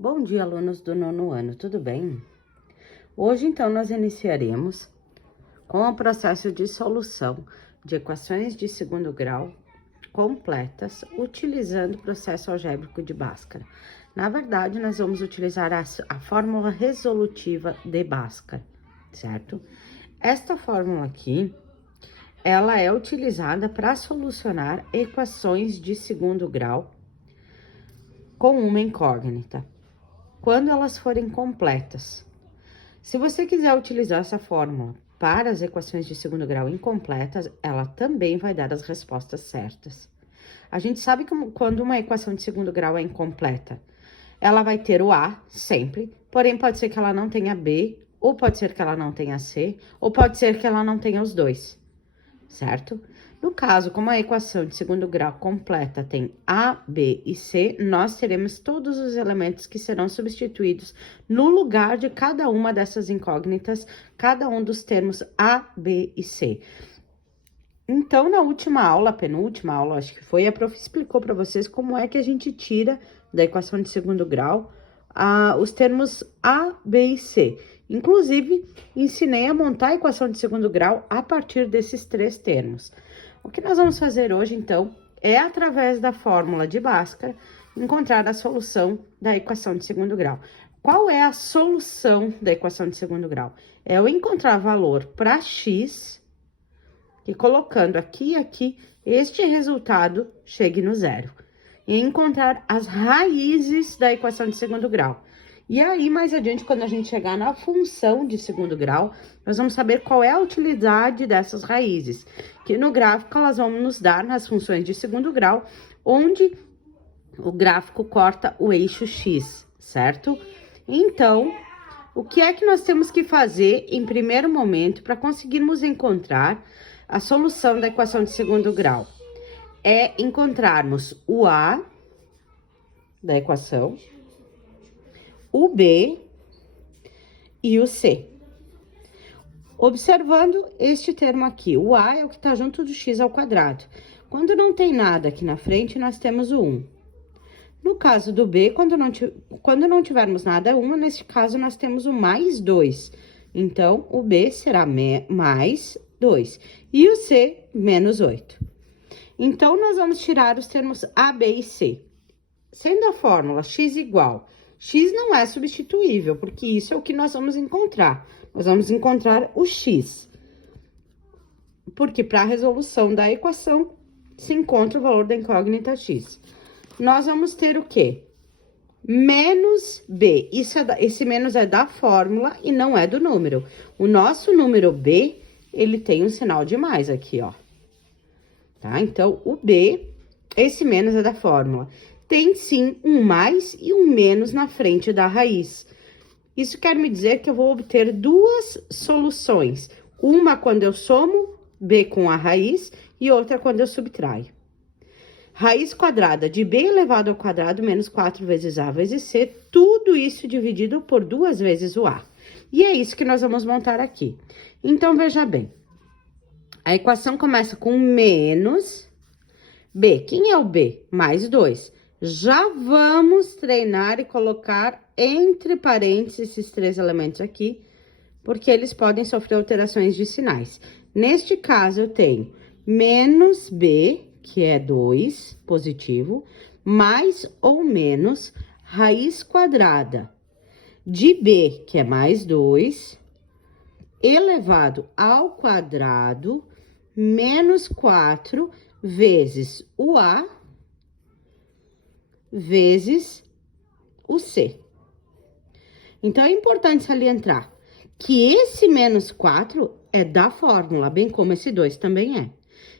Bom dia, alunos do 9º ano, tudo bem? Hoje, então, nós iniciaremos com o processo de solução de equações de segundo grau completas, utilizando o processo algébrico de Bhaskara. Na verdade, nós vamos utilizar a fórmula resolutiva de Bhaskara, certo? Esta fórmula aqui, ela é utilizada para solucionar equações de segundo grau com uma incógnita, quando elas forem completas. Se você quiser utilizar essa fórmula para as equações de segundo grau incompletas, ela também vai dar as respostas certas. A gente sabe que quando uma equação de segundo grau é incompleta, ela vai ter o A sempre, porém pode ser que ela não tenha B, ou pode ser que ela não tenha C, ou pode ser que ela não tenha os dois, certo? No caso, como a equação de segundo grau completa tem A, B e C, nós teremos todos os elementos que serão substituídos no lugar de cada uma dessas incógnitas, cada um dos termos A, B e C. Então, na última aula, penúltima aula, acho que foi, a prof explicou para vocês como é que a gente tira da equação de segundo grau os termos A, B e C. Inclusive, ensinei a montar a equação de segundo grau a partir desses três termos. O que nós vamos fazer hoje, então, é, através da fórmula de Bhaskara, encontrar a solução da equação de segundo grau. Qual é a solução da equação de segundo grau? É eu encontrar valor para x, e colocando aqui e aqui, este resultado chegue no zero. E encontrar as raízes da equação de segundo grau. E aí, mais adiante, quando a gente chegar na função de segundo grau, nós vamos saber qual é a utilidade dessas raízes. Que no gráfico, elas vão nos dar nas funções de segundo grau, onde o gráfico corta o eixo X, certo? Então, o que é que nós temos que fazer em primeiro momento para conseguirmos encontrar a solução da equação de segundo grau? É encontrarmos o A da equação, o B e o C. Observando este termo aqui, o A é o que está junto do x ao quadrado. Quando não tem nada aqui na frente, nós temos o 1. No caso do B, quando não tivermos nada 1, neste caso nós temos o mais 2. Então, o B será mais 2 e o C menos 8. Então, nós vamos tirar os termos A, B e C. Sendo a fórmula x igual, x não é substituível, porque isso é o que nós vamos encontrar. Nós vamos encontrar o x. Porque para a resolução da equação, se encontra o valor da incógnita x. Nós vamos ter o quê? Menos b. Esse menos é da fórmula e não é do número. O nosso número b, ele tem um sinal de mais aqui, ó. Tá? Então, o b, esse menos é da fórmula. Tem sim um mais e um menos na frente da raiz. Isso quer me dizer que eu vou obter duas soluções. Uma quando eu somo b com a raiz e outra quando eu subtraio. Raiz quadrada de b elevado ao quadrado menos 4 vezes a vezes c, tudo isso dividido por 2 vezes o a. E é isso que nós vamos montar aqui. Então, veja bem. A equação começa com menos b. Quem é o b? Mais 2. Já vamos treinar e colocar entre parênteses esses três elementos aqui, porque eles podem sofrer alterações de sinais. Neste caso, eu tenho menos b, que é 2, positivo, mais ou menos raiz quadrada de b, que é mais 2, elevado ao quadrado, menos 4 vezes o a, vezes o C. Então, é importante salientar que esse menos 4 é da fórmula, bem como esse 2 também é.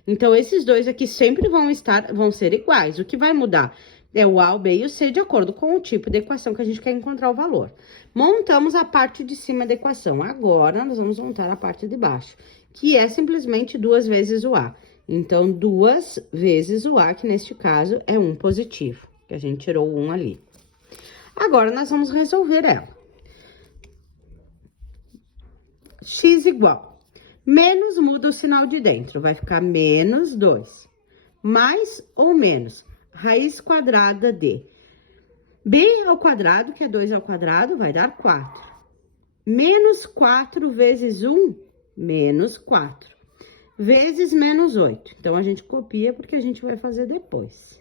Então, esses dois aqui sempre vão ser iguais. O que vai mudar é o A, o B e o C de acordo com o tipo de equação que a gente quer encontrar o valor. Montamos a parte de cima da equação. Agora, nós vamos montar a parte de baixo, que é simplesmente 2 vezes o A. Então, 2 vezes o A, que neste caso é 1 positivo, que a gente tirou o 1 ali. Agora, nós vamos resolver ela. X igual. Menos muda o sinal de dentro, vai ficar menos 2. Mais ou menos, raiz quadrada de b ao quadrado, que é 2 ao quadrado, vai dar 4. Menos 4 vezes 1, menos 4. Vezes menos 8. Então, a gente copia porque a gente vai fazer depois.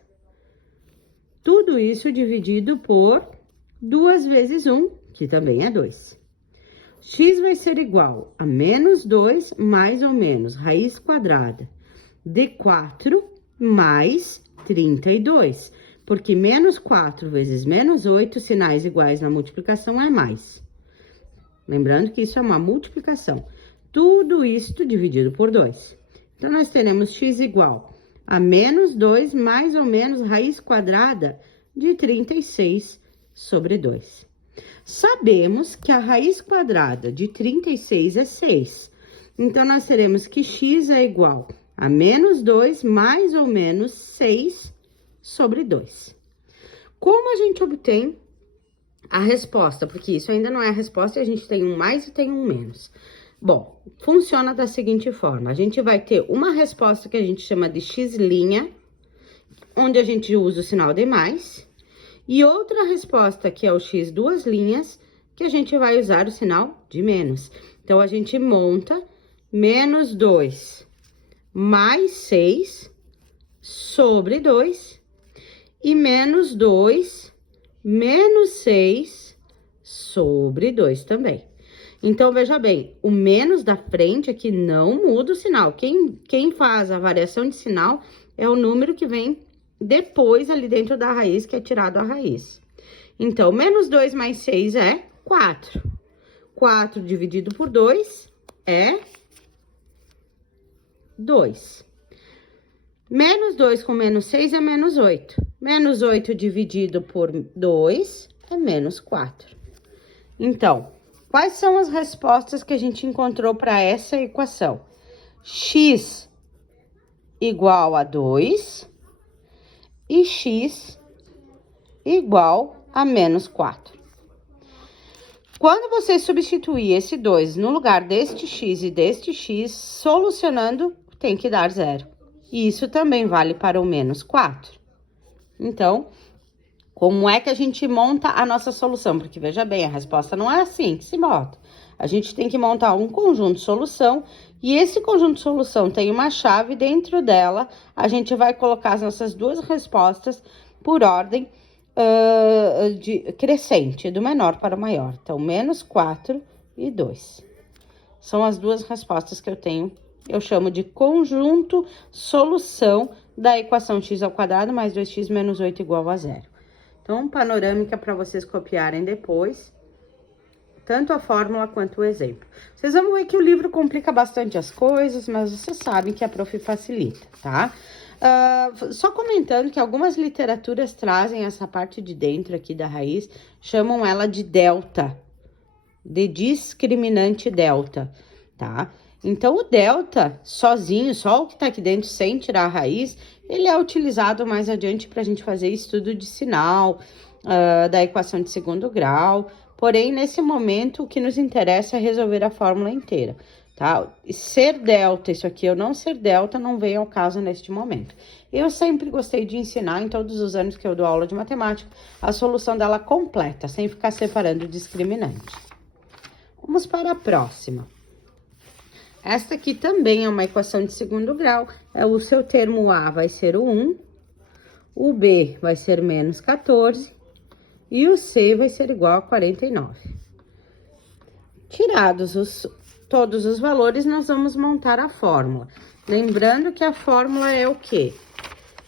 Tudo isso dividido por 2 vezes 1, que também é 2. X vai ser igual a menos 2 mais ou menos raiz quadrada de 4 mais 32. Porque menos 4 vezes menos 8, sinais iguais na multiplicação é mais. Lembrando que isso é uma multiplicação. Tudo isto dividido por 2. Então, nós teremos x igual a menos 2 mais ou menos raiz quadrada de 36 sobre 2. Sabemos que a raiz quadrada de 36 é 6. Então, nós teremos que x é igual a menos 2 mais ou menos 6 sobre 2. Como a gente obtém a resposta? Porque isso ainda não é a resposta e a gente tem um mais e tem um menos. Bom, funciona da seguinte forma. A gente vai ter uma resposta que a gente chama de x', onde a gente usa o sinal de mais. E outra resposta, que é o x duas linhas, que a gente vai usar o sinal de menos. Então, a gente monta menos 2 mais 6 sobre 2 e menos 2 menos 6 sobre 2 também. Então, veja bem, o menos da frente aqui não muda o sinal. Quem faz a variação de sinal é o número que vem depois ali dentro da raiz, que é tirado a raiz. Então, menos 2 mais 6 é 4. 4 dividido por 2 é 2. Menos 2 com menos 6 é menos 8. Menos 8 dividido por 2 é menos 4. Então, quais são as respostas que a gente encontrou para essa equação? X igual a 2 e x igual a menos 4. Quando você substituir esse 2 no lugar deste x e deste x, solucionando, tem que dar 0. E isso também vale para o menos 4. Então, como é que a gente monta a nossa solução? Porque, veja bem, a resposta não é assim que se monta. A gente tem que montar um conjunto de solução, e esse conjunto de solução tem uma chave, dentro dela a gente vai colocar as nossas duas respostas por ordem crescente, do menor para o maior. Então, menos 4 e 2. São as duas respostas que eu tenho. Eu chamo de conjunto solução da equação x ao quadrado mais 2x menos 8 igual a 0. Então, panorâmica para vocês copiarem depois, tanto a fórmula quanto o exemplo. Vocês vão ver que o livro complica bastante as coisas, mas vocês sabem que a prof facilita, tá? Só comentando que algumas literaturas trazem essa parte de dentro aqui da raiz, chamam ela de delta, de discriminante delta, tá? Então, o delta, sozinho, só o que tá aqui dentro, sem tirar a raiz, ele é utilizado mais adiante para a gente fazer estudo de sinal, da equação de segundo grau. Porém, nesse momento, o que nos interessa é resolver a fórmula inteira, tá? Ser delta, isso aqui, ou não ser delta, não vem ao caso neste momento. Eu sempre gostei de ensinar, em todos os anos que eu dou aula de matemática, a solução dela completa, sem ficar separando discriminante. Vamos para a próxima. Esta aqui também é uma equação de segundo grau. O seu termo A vai ser o 1, o B vai ser menos 14 e o C vai ser igual a 49. Tirados todos os valores, nós vamos montar a fórmula. Lembrando que a fórmula é o quê?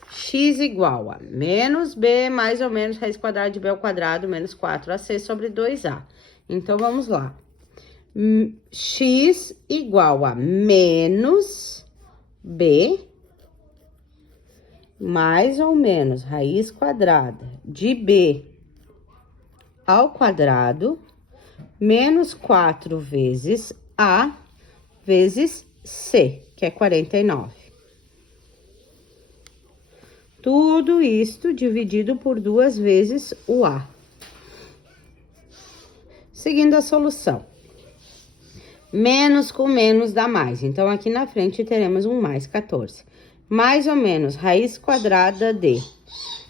X igual a menos B mais ou menos raiz quadrada de B ao quadrado menos 4AC sobre 2A. Então, vamos lá. X igual a menos B mais ou menos raiz quadrada de B ao quadrado menos 4 vezes A vezes C, que é 49. Tudo isto dividido por 2 vezes o A. Seguindo a solução. Menos com menos dá mais. Então, aqui na frente teremos um mais 14. Mais ou menos raiz quadrada de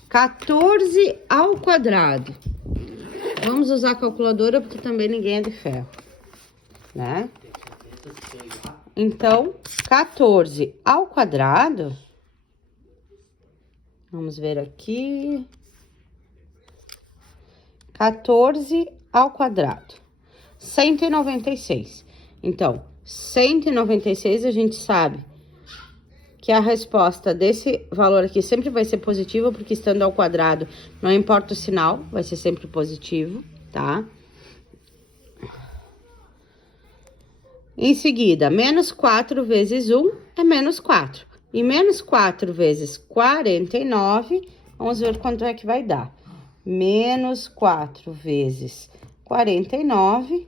14 ao quadrado. Vamos usar a calculadora, porque também ninguém é de ferro, né? Então, 14 ao quadrado, vamos ver aqui, 14 ao quadrado, 196. Então, 196 a gente sabe que a resposta desse valor aqui sempre vai ser positiva, porque estando ao quadrado, não importa o sinal, vai ser sempre positivo, tá? Em seguida, menos 4 vezes 1 é menos 4. E menos 4 vezes 49, vamos ver quanto é que vai dar. Menos 4 vezes 49,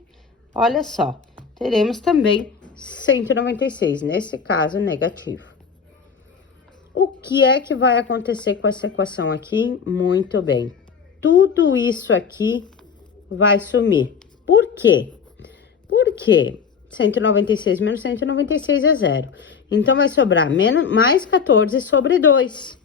olha só, teremos também 196, nesse caso, negativo. O que é que vai acontecer com essa equação aqui? Muito bem. Tudo isso aqui vai sumir. Por quê? Porque 196 menos 196 é zero. Então, vai sobrar mais 14 sobre 2.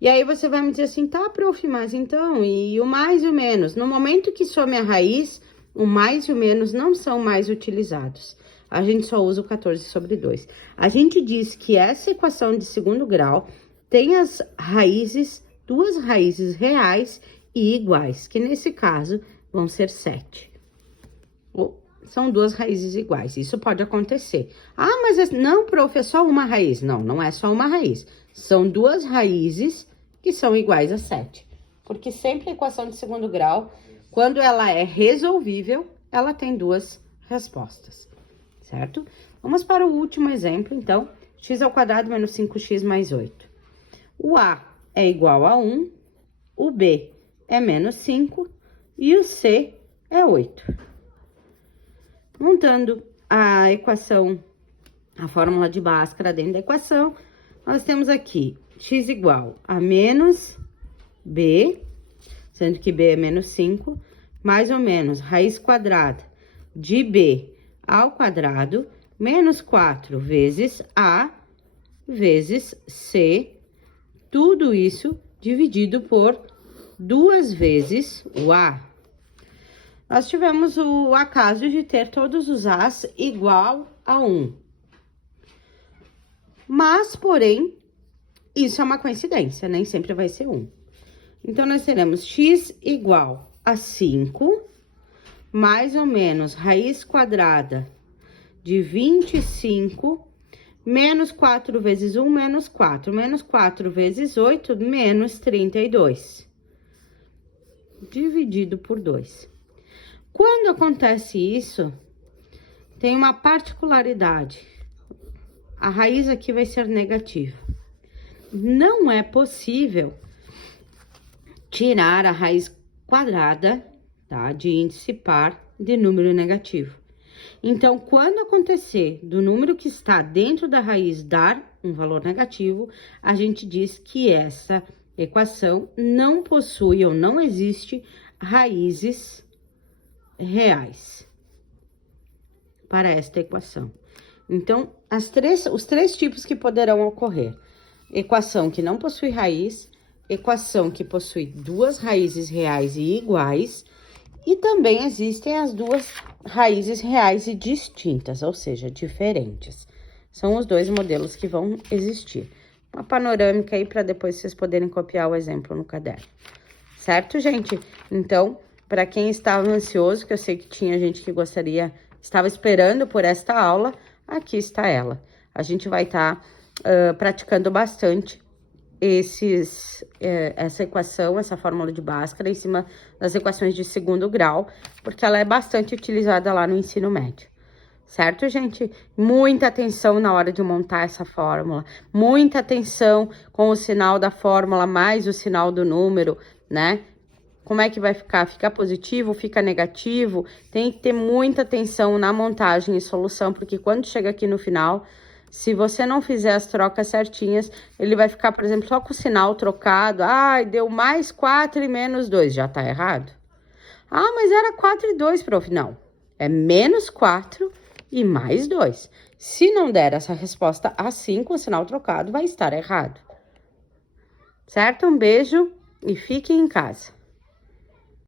E aí, você vai me dizer assim, tá, prof, mas então, e o mais e o menos? No momento que some a raiz, o mais e o menos não são mais utilizados. A gente só usa o 14 sobre 2. A gente diz que essa equação de segundo grau tem as raízes, duas raízes reais e iguais, que nesse caso vão ser 7. São duas raízes iguais, isso pode acontecer. Ah, mas não, prof, é só uma raiz. Não, não é só uma raiz. São duas raízes que são iguais a 7. Porque sempre a equação de segundo grau, quando ela é resolvível, ela tem duas respostas. Certo? Vamos para o último exemplo, então. X ao quadrado menos 5x mais 8. O A é igual a 1, o B é menos 5 e o C é 8. Montando a equação, a fórmula de Bhaskara dentro da equação, nós temos aqui x igual a menos B, sendo que B é menos 5, mais ou menos raiz quadrada de B ao quadrado, menos 4 vezes A, vezes C, tudo isso dividido por 2 vezes o A. Nós tivemos o acaso de ter todos os A's igual a 1. Mas, porém, isso é uma coincidência, nem sempre vai ser 1. Então, nós teremos x igual a 5, mais ou menos raiz quadrada de 25, menos 4 vezes 1, menos 4. Menos 4 vezes 8, menos 32. Dividido por 2. Quando acontece isso, tem uma particularidade. A raiz aqui vai ser negativa. Não é possível tirar a raiz quadrada, tá, de índice par de número negativo. Então, quando acontecer do número que está dentro da raiz dar um valor negativo, a gente diz que essa equação não possui ou não existe raízes reais para esta equação. Então, os três tipos que poderão ocorrer: equação que não possui raiz, equação que possui duas raízes reais e iguais, e também existem as duas raízes reais e distintas, ou seja, diferentes. São os dois modelos que vão existir. Uma panorâmica aí para depois vocês poderem copiar o exemplo no caderno. Certo, gente? Então, para quem estava ansioso, que eu sei que tinha gente que estava esperando por esta aula, aqui está ela. A gente vai estar praticando bastante essa equação, essa fórmula de Bhaskara, em cima das equações de segundo grau, porque ela é bastante utilizada lá no ensino médio. Certo, gente? Muita atenção na hora de montar essa fórmula, muita atenção com o sinal da fórmula mais o sinal do número, né? Como é que vai ficar? Fica positivo, fica negativo? Tem que ter muita atenção na montagem e solução, porque quando chega aqui no final, se você não fizer as trocas certinhas, ele vai ficar, por exemplo, só com o sinal trocado. Ah, deu mais 4 e menos 2, já tá errado? Ah, mas era 4 e 2, prof. Não, é menos 4 e mais 2. Se não der essa resposta assim, com o sinal trocado, vai estar errado. certo? Um beijo e fique em casa.